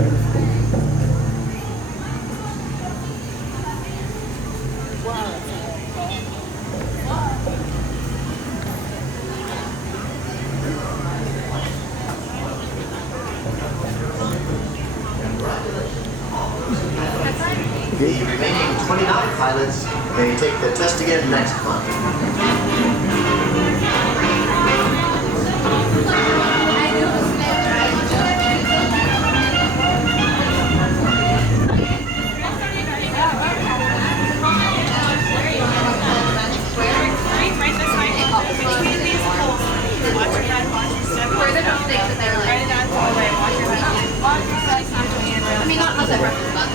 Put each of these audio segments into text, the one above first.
The remaining 29 pilots may take the test again next month.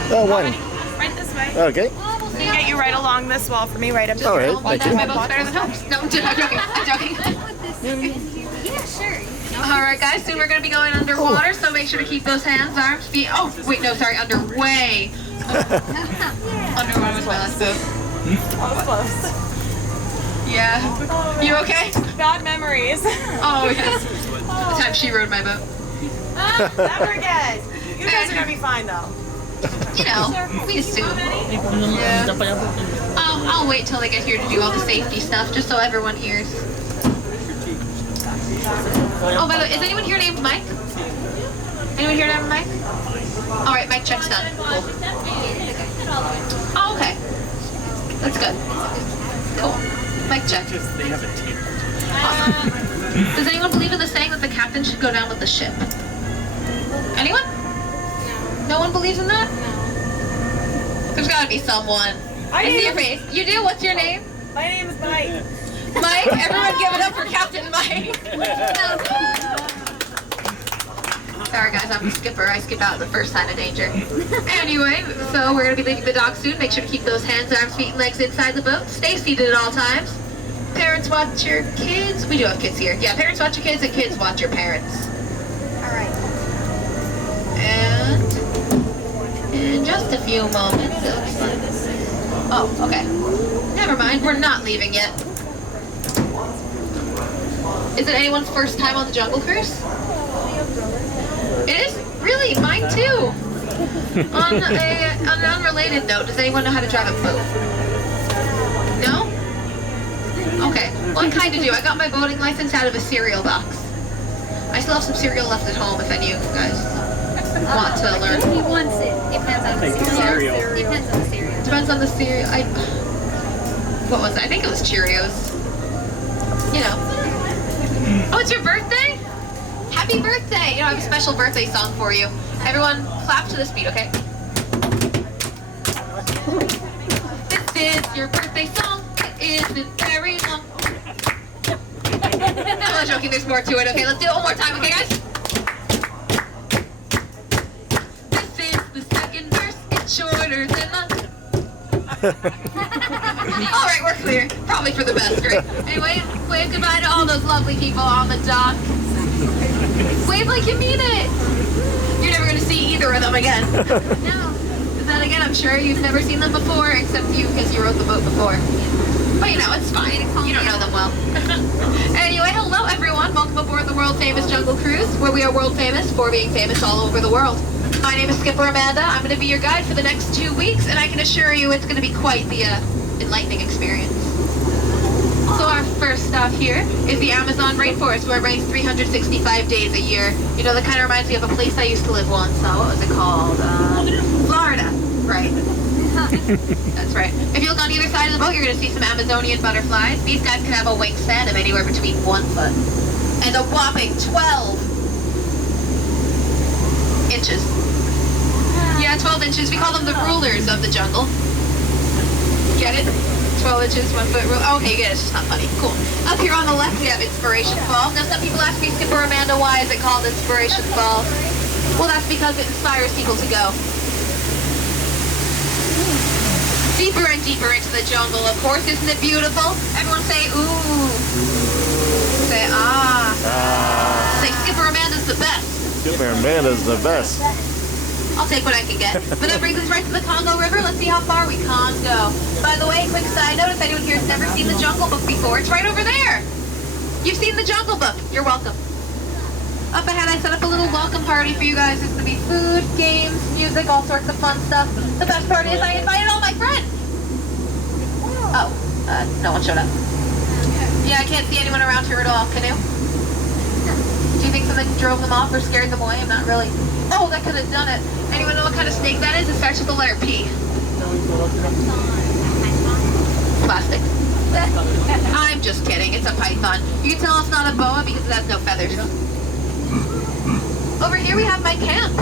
Oh, one. Right this way. Okay. You can get you right along this wall for me, right up to All the right, thank you. My boat's better than hers. No, I'm joking. I'm joking. Yeah, sure. All right, guys. Soon we're gonna be going underwater, so make sure to keep those hands, arms, feet. Oh, wait, no, sorry, underway. Underwater was my last boat. That was close. Yeah. You okay? Bad memories. Oh yes. The time she rode my boat. Never again. You guys are gonna be fine though. You know, we assume. Yeah. I'll wait till they get here to do all the safety stuff, just so everyone hears. Oh, by the way, is anyone here named Mike? Anyone here named Mike? All right, mic check's done. Cool. Oh, okay. That's good. Cool. Mic check. Awesome. Does anyone believe in the saying that the captain should go down with the ship? Anyone? No one believes in that? No. There's gotta be someone. I see your face. You do? What's your name? My name is Mike. Mike? Everyone give it up for Captain Mike. Sorry guys, I'm the skipper. I skip out the first sign of danger. Anyway, so we're gonna be leaving the dock soon. Make sure to keep those hands, arms, feet, and legs inside the boat. Stay seated at all times. Parents watch your kids. We do have kids here. Yeah, parents watch your kids and kids watch your parents. Alright. And in just a few moments, it looks like... Oh, okay. Never mind, we're not leaving yet. Is it anyone's first time on the Jungle Cruise? It is? Really? Mine too. On an unrelated note, does anyone know how to drive a boat? No? Okay. Well, I kind of do. I got my boating license out of a cereal box. I still have some cereal left at home if any of you guys want to learn. He wants it. Depends on the cereal. Depends on the cereal. Depends on the cereal. What was it? I think it was Cheerios. You know. Oh, it's your birthday? Happy birthday! You know, I have a special birthday song for you. Everyone, clap to this beat, okay? This is your birthday song. It isn't very long. I'm not joking, there's more to it. Okay, let's do it one more time, okay, guys? This is the second verse. It's shorter than the... All right, we're clear. Probably for the best, right? Anyway, wave goodbye to all those lovely people on the dock. Wave like you mean it. You're never going to see either of them again. No. Then again, I'm sure you've never seen them before, except you because you rode the boat before. But you know, it's fine. You don't know them well. Anyway, hello everyone. Welcome aboard the world famous Jungle Cruise, where we are world famous for being famous all over the world. My name is Skipper Amanda. I'm going to be your guide for the next 2 weeks, and I can assure you it's going to be quite the enlightening experience. So our first stop here is the Amazon rainforest, where it rains 365 days a year. You know, that kind of reminds me of a place I used to live once. So what was it called? Florida. Right. That's right. If you look on either side of the boat, you're going to see some Amazonian butterflies. These guys can have a wingspan of anywhere between 1 foot and a whopping 12 inches. Yeah, 12 inches. We call them the rulers of the jungle. Get it? 12 inches, 1 foot rule. Oh, okay, good. It's just not funny. Cool. Up here on the left, we have Inspiration Falls. Now, some people ask me, Skipper Amanda, why is it called Inspiration Falls? Well, that's because it inspires people to go deeper and deeper into the jungle, of course. Isn't it beautiful? Everyone say, ooh. Say, ah. Ah. Say, Skipper Amanda's the best. Skipper Amanda's the best. I'll take what I can get. But that brings us right to the Congo River. Let's see how far we can go. By the way, quick side note, if anyone here has never seen the Jungle Book before, it's right over there. You've seen the Jungle Book. You're welcome. Up ahead, I set up a little welcome party for you guys. There's gonna be food, games, music, all sorts of fun stuff. The best part is I invited all my friends. Oh, no one showed up. Yeah, I can't see anyone around here at all. Canoe? Do you think something drove them off or scared them away? I'm not really. Oh, that could have done it. Anyone know what kind of snake that is? It starts with the letter P. Plastic. I'm just kidding. It's a python. You can tell it's not a boa because it has no feathers. Over here we have my camp.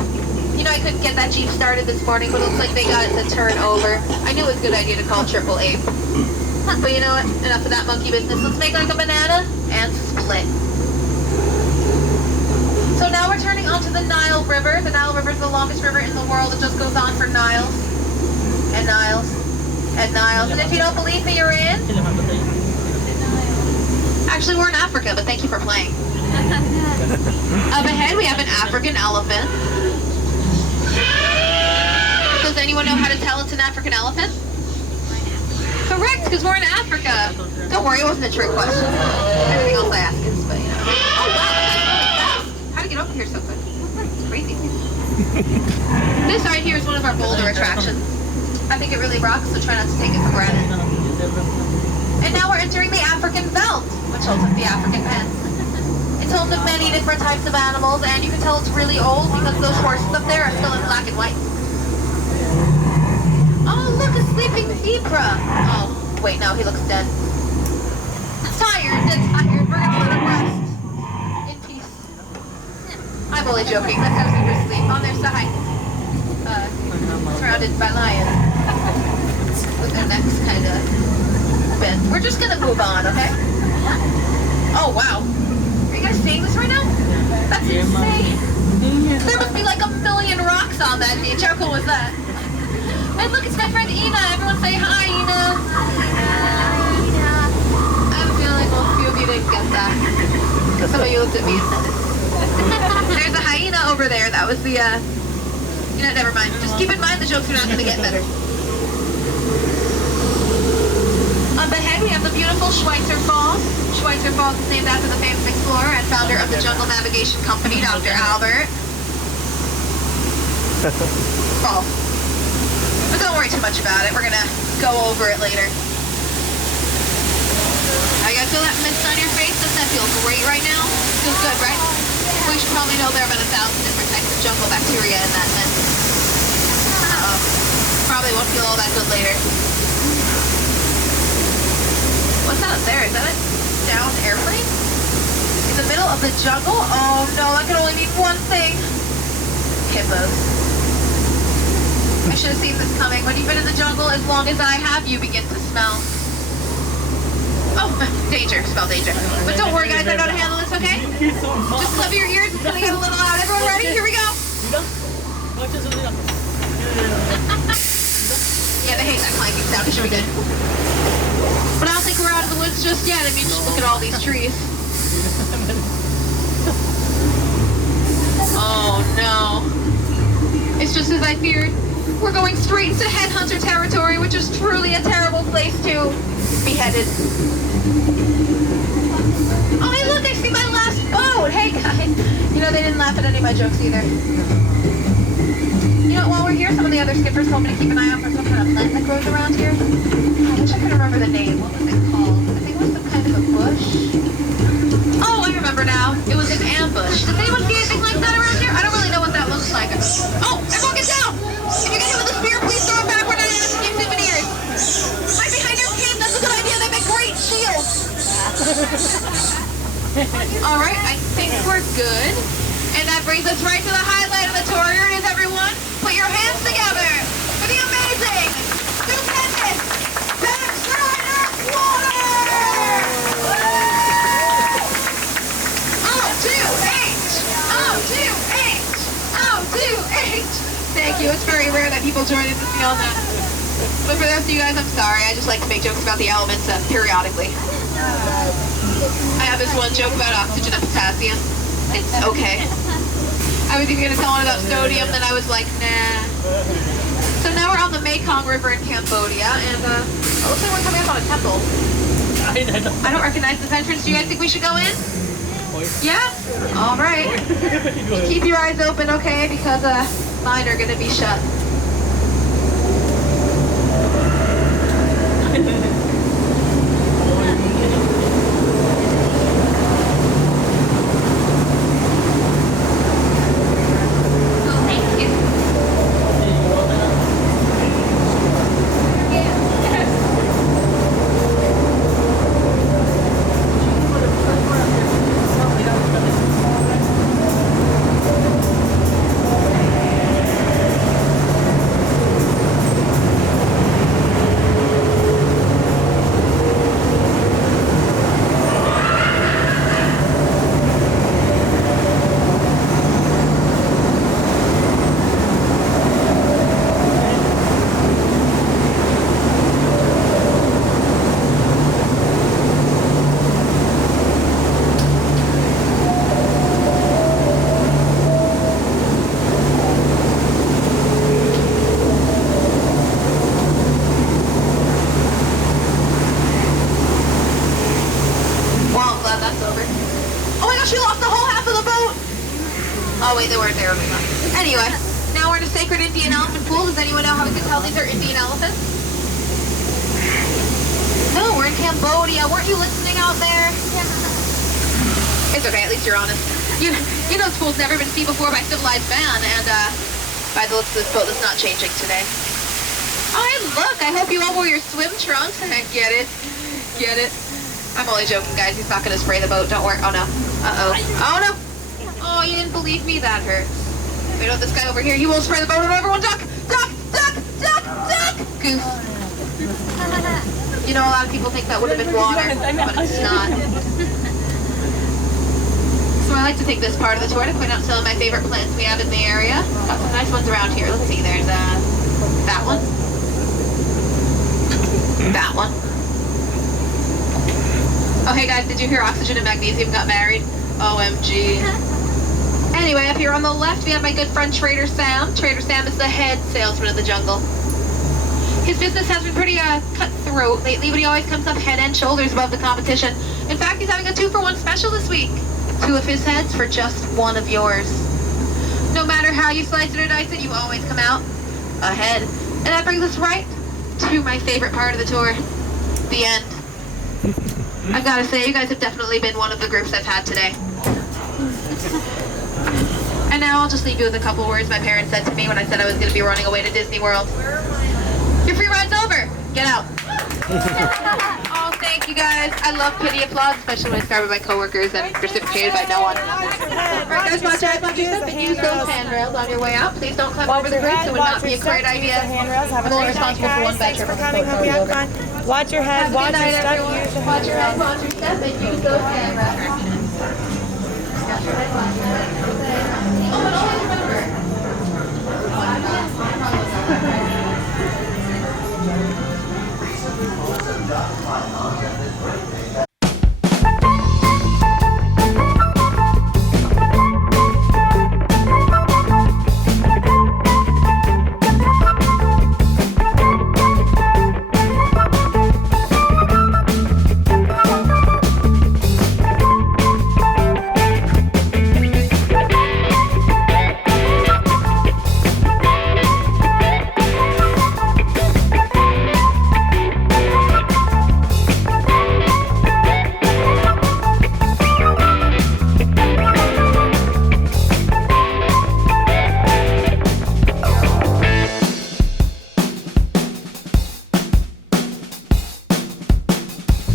You know, I couldn't get that Jeep started this morning, but it looks like they got it to turn over. I knew it was a good idea to call Triple A. But you know what? Enough of that monkey business. Let's make like a banana and split. So now we're turning onto the Nile River. The Nile River is the longest river in the world. It just goes on for Niles and Niles and Niles. And if you don't believe me, you're in. Actually, we're in Africa, but thank you for playing. Up ahead, we have an African elephant. Does anyone know how to tell it's an African elephant? Correct, because we're in Africa. Don't worry, it wasn't a trick question. Everything else I ask is, but you know. Oh wow, that's really fast. How to get over here so quick? It's crazy. This right here is one of our Boulder attractions. I think it really rocks, so try not to take it for granted. And now we're entering the African belt, which holds up the African pen. It's home to many different types of animals, and you can tell it's really old because those horses up there are still in black and white. Oh, look, a sleeping zebra. Oh, wait, no, he looks dead. Tired, dead tired. We're gonna let him rest. In peace. I'm only joking. Let's have zebras sleep on their side. Surrounded by lions. With their necks kind of bent. We're just gonna move on, okay? Oh, wow. Are you guys seeing this right now? That's insane. There must be like a million rocks on that beach. How cool was that? And look, it's my friend Ina. Everyone say hi, Ina. I have a feeling most few of you didn't get that. Because some of you looked at me and said it. There's a hyena over there. That was the, you know, never mind. Just keep in mind the jokes are not going to get better. Up ahead, we have the beautiful Schweitzer Falls. Schweitzer Falls is named after the famous explorer and founder of the Jungle Navigation Company, Dr. Albert. Falls. But don't worry too much about it. We're gonna go over it later. How you guys feel that mist on your face? Doesn't that feel great right now? Feels good, right? We should probably know there are about 1,000 different types of jungle bacteria in that mist. Uh-oh. Probably won't feel all that good later. What's that up there? Is that a down airplane? In the middle of the jungle? Oh no, that can only mean one thing. Hippos. I should have seen this coming. When you've been in the jungle as long as I have, you begin to smell. Oh, danger. Smell danger. But don't worry, guys. I know how to handle this, okay? Just cover your ears. It's going to get a little loud. Everyone ready? Here we go. Yeah, they hate that clanking sound. It should be good. But I don't think we're out of the woods just yet. I mean, just look at all these trees. Oh, no. It's just as I feared. We're going straight into headhunter territory, which is truly a terrible place to be headed. Oh, hey, look, I see my last boat. Hey, guys. You know, they didn't laugh at any of my jokes either. You know, while we're here, some of the other skippers told me to keep an eye out for some kind of plant that grows around here. I wish I could remember the name. What was it called? I think it was some kind of a bush. Oh, I remember now. It was an ambush. Does anyone see anything like that around here? I don't really know what that looks like. Oh, everyone get down! If you get hit with a spear, please throw it backward and ask you souvenirs. Right behind your team, that's a good idea. They make great shields. All right, I think we're good. And that brings us right to the highlight of the tour. Here it is, everyone. Put your hands together for the amazing, stupendous, Backside Water! O2H! Thank you. It's very rare that people join in with me on that. But for those of you guys, I'm sorry. I just like to make jokes about the elements periodically. I have this one joke about oxygen and potassium. It's okay. I was even going to tell one about sodium, then I was like, nah. So now we're on the Mekong River in Cambodia, and it looks like we're coming up on a temple. I don't recognize this entrance. Do you guys think we should go in? Yeah? All right. Keep your eyes open, okay? Because mine are gonna be shut. Oh, thank you. Well, I'm glad that's over. Oh my gosh, we lost the whole half of the boat! Oh wait, they weren't there. Anyway, now we're in a sacred Indian elephant pool. Does anyone know how we can tell these are Indian elephants? No, we're in Cambodia. Weren't you listening out there? It's okay, at least you're honest. You know this pool's never been seen before by civilized man, and by the looks of this boat, it's not changing today. Oh, hey, look, I hope you all wore your swim trunks. Get it? Get it? I'm only joking, guys. He's not going to spray the boat. Don't worry. Oh, no. Uh-oh. Oh, no. Oh, you didn't believe me? That hurts. Wait, oh, this guy over here, he won't spray the boat. And everyone duck! Duck! Duck! Duck! Duck! Goose. You know, a lot of people think that would have been water, but it's not. So I like to take this part of the tour to point out some of my favorite plants we have in the area. Got some nice ones around here. Let's see. There's that one. That one. Oh, hey guys, did you hear Oxygen and Magnesium got married? OMG. Anyway, up here on the left, we have my good friend Trader Sam. Trader Sam is the head salesman of the jungle. His business has been pretty cutthroat lately, but he always comes up head and shoulders above the competition. In fact, he's having a 2-for-1 special this week. 2 of his heads for just 1 of yours. No matter how you slice it or dice it, you always come out ahead. And that brings us right to my favorite part of the tour, the end. I've got to say, you guys have definitely been one of the groups I've had today. And now I'll just leave you with a couple words my parents said to me when I said I was going to be running away to Disney World. Your free ride's over. Get out. Oh, thank you guys. I love pity applause, especially when it's started by my coworkers and reciprocated by no one. Alright guys, watch your step and use those handrails on your way out. Please don't climb over the bridge. It would not be a great idea. I'm only responsible for one bad trip on the boat. Watch your head, watch your step, Everyone. use your Watch your head, watch your step, and use those handrails. Watch your head, watch your step.